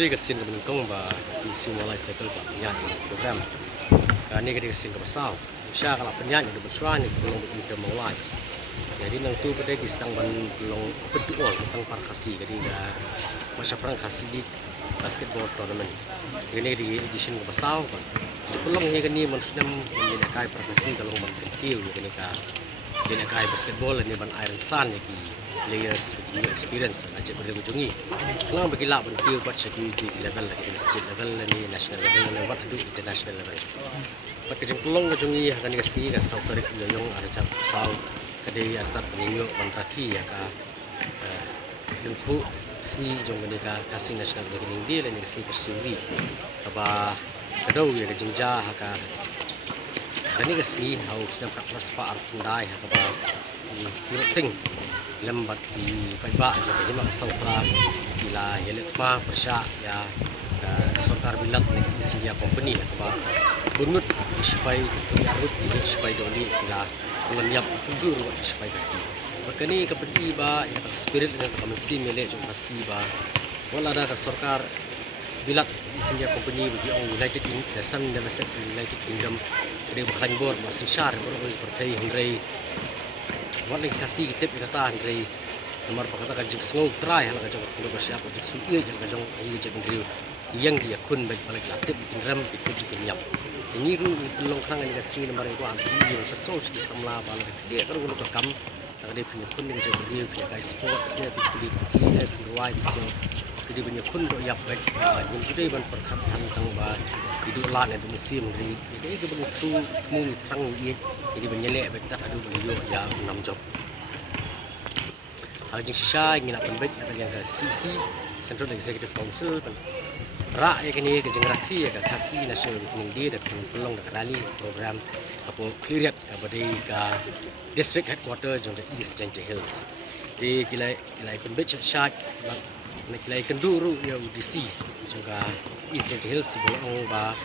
Today kasi naman kong ba simulai cycle ba yan program. Kani kadi kasi ka basaw. Siya kala penyan do beswan ni belum kita mulai. Jadi nang tu pada gistang ban belum beduol tentang par kasi kadi ga masa perang kasi di basketball tournament. Ini di edition ka basaw ba. Pelong ni kani manusia ni kai par kasi kalau man kentiu ni kani ka kini kai basketball ni ban Iron Sun ni players with new experience aja berhubungi. Kalau bagi lah berkiu buat security level lagi state level ni national level ni buat adu international level. Pada jempolong berhubungi akan dikasih kasau tarik yang ada cap sau kedai atas peningyo kontaki ya ka info seni jong mereka kasih national level dia dan kasih kasih apa kedau ya kejengja ka kani kasih haus dan kelas pak artundai apa pilot sing lembat di paiba jadi mak saupra bila yelet ma persya ya sorkar bilat ni isinya company apa bunut supaya yarut supaya doli bila menyiap tujur supaya kasih makani kapeti ba ya spirit dengan kamsi mele jong kasih ba wala ada sorkar bilat isinya company bagi United Sun Development United Kingdom dari bahan bor masin syar beroi pertai hindrai wala kasih tip kata Andre nomor pakata ka jigsong try hala ka jong ko ba siya ko jigsong iya ka jong ay jeng griu yang dia kun baik balik aktif bikin ram itu bikin nyap ini ru belum khang ni kasih nomor ko am ini peso di samla bala dia kan ko kam tak ada punya kun ni jeng griu ka sports ni bikin dia ruai bisyo jadi punya kun do yap baik yang sudah ban perkhatan tang ba hidup lan itu musim ri jadi ke bang tu mu tang ye jadi menyelek betat adu beliau ya 6 job. Hal jing sisa ingin nak baik nak yang CC Central Executive Council rak ya kini ke jeng rakhi ya kasih national meeting dia dan pelong dak rally program apa period bagi ka district headquarter jong East Gentle Hills. Di kilai pembet syat nak kilai kenduru ya DC juga East Gentle Hills sebelum ba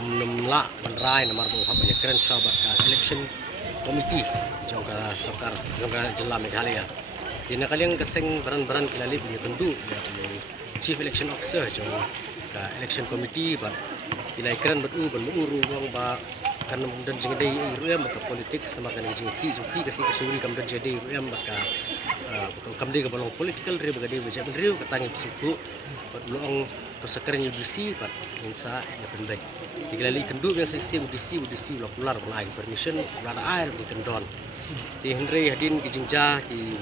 menumla bandrai nomor 2 banyak keren sahabat election committee juga sokar juga jela Meghalaya. Di nakaliang kaseng baran-baran kilali punya kendu ya chief election officer juga election committee ba kilai keren betu beruru bang ba kan dan jadi ruam ke politik semakan jengki kasih kesuri kamdan jadi ruam maka kamdi ke balong political re bagade baca benriu katangi suku belong to sekarang UDC pat insa ya pendek dikelali kendu yang sisi UDC ulah pular mulai permission ulah air di kendon di Henry hadin ki jingja ki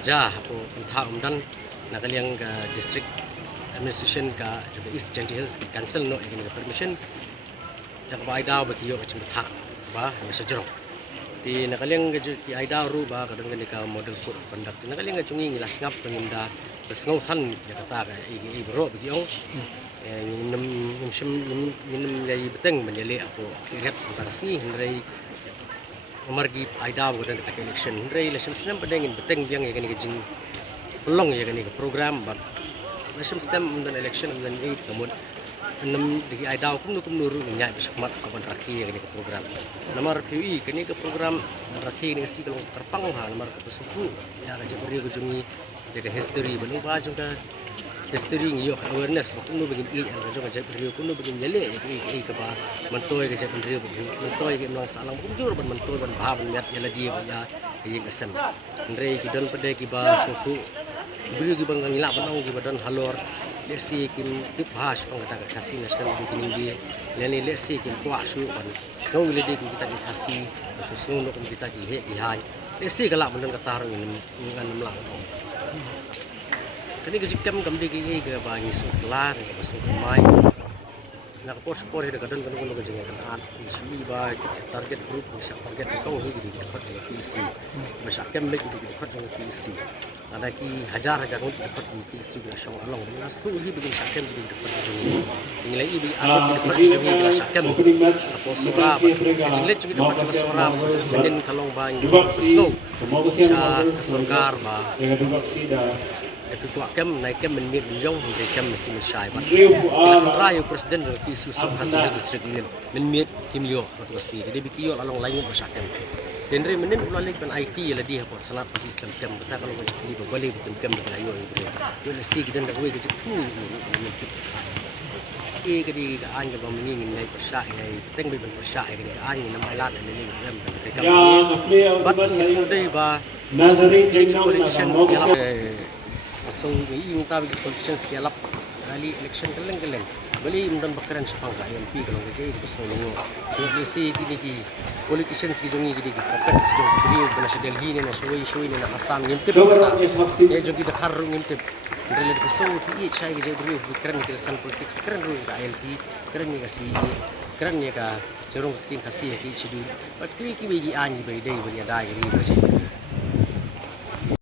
jah apa entah dan nakal yang district administration ka East Gentle Hills cancel no ini permission yang ba aida ba kiyo macam tak ba masa jerong di nakaliang ki aida ru ba kadang ka model code of conduct nakaliang cungi ngilas ngap penginda besngau than ya kata ka i bro bagi ong minum yai beteng menjele aku kiret antara sini hindrai margi aida ba kadang ka election hindrai election senam pedengin beteng biang ya kani kejing pelong ya kani program ba election stem dan election dan 8 kemudian 6 di aida kum nuru nyai besmat kapan rakhi kani program nomor PUI kani ke program rakhi ni si kalau terpang ha nomor kesuku ya ka beri kujungi de history belum ba juga history ngiyo awareness kum nu begin yang ka jai beri kum nu begin jale ke ba mantoi ka jai beri mantoi ke nang salang kum jur ban mantoi ban bha ban miat yala dia ya yang asam ndrei ki don pade ki ba suku beri ki bang ngilak banong ki badan halor lesi kim tip bahas pangkata kasih nasional bikin dia leni lesi kim kuak su ban so le de kita kasih susu untuk kita ki hai lesi galak menang katar ngan melang kini kejikam kamdi ki ke bangi su kelar ke pasu mai nak pos de kadon kadon ko jeng kan isu ba target group bisa target ko hi di dekat dengan PC masa kem lagi di dekat dengan PC ada ki hajar ko dekat dengan PC bila syang along dengan su hi begin sakem di dekat dengan nilai ini ada di dekat dengan sakem apa sura jilet juga dekat dengan sura dan kalau bangi snow sorkar ba itu kem naik kem menyong dari kem mesti mensyai ban rayu presiden ki susah hasil district ini menmiet kimio atau si jadi bikiyo along lain bersakem Genre menin ulalik ban IT la dia po sangat pasti kem kita kalau di balik kem kita ayo itu yo le sig dan da we ke tu e ke di ka an ke ba mini ni nai persya ngai teng bi ban persya ke an ni namai lat ni ni kem ka yang अपने bat अवधि is में mudai ba नाजरीन देखना politicians होगा ke lap so i ta bi politicians ke lap ali election keleng bali mundan bakaran sa pangka MP kalau ke di pasal ni yo le si di ki politicians ki jongi ki kapets jong brio bana sa Delhi ni na showy ni na Assam ngimtip e jong ki dakhar ngimtip ndele ko so ti chai ke brio keren ki san politics keren ru ka LP keren ni ka si keren ni ka jorong tin ka si ki chidu but ki bi gi ani bai dai bani dai ri ba